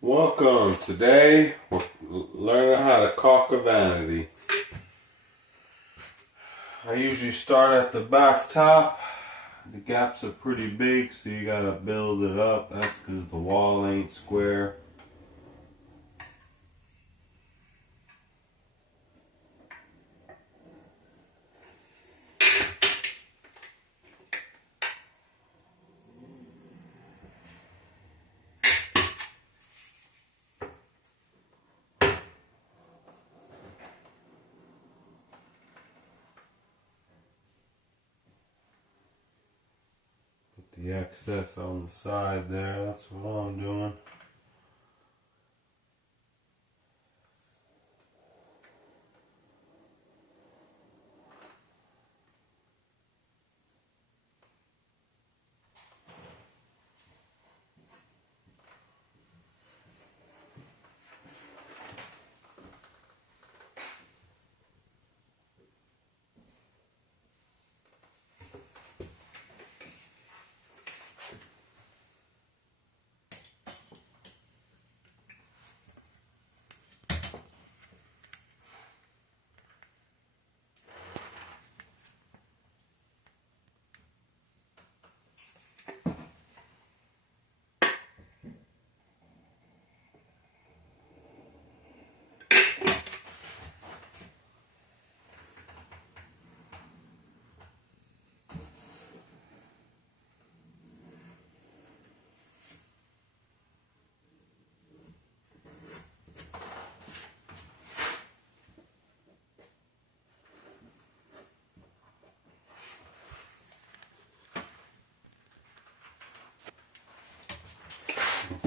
Welcome. Today we're learning how to caulk a vanity. I usually start at the back top. The gaps are pretty big, so you gotta build it up. That's because the wall ain't square. The excess on the side there, that's what I'm doing.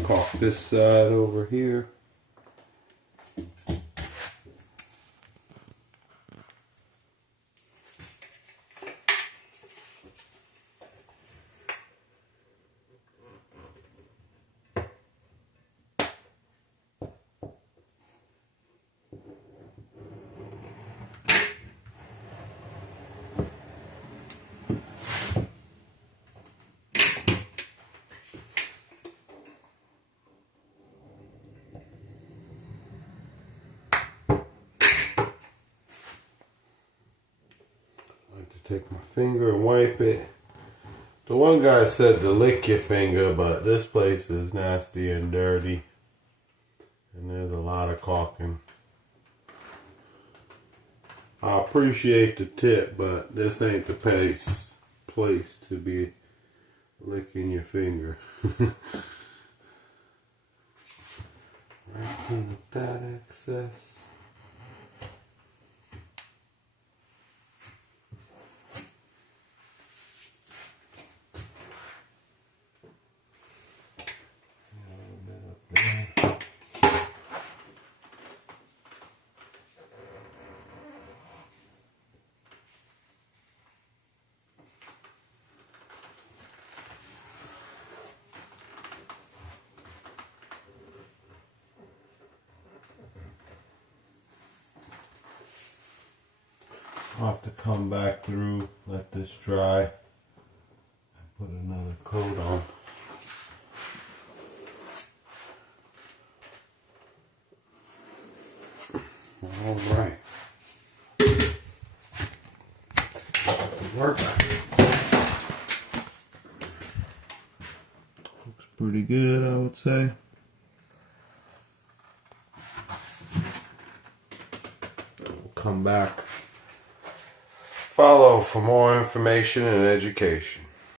Caulk this side over here. Take my finger and wipe it. The one guy said to lick your finger, but this place is nasty and dirty. And there's a lot of caulking. I appreciate the tip, but this ain't the place to be licking your finger. Right in with that excess. I'll have to come back through, let this dry, and put another coat on. All right. Work. Looks pretty good, I would say. We'll come back. Follow for more information and education.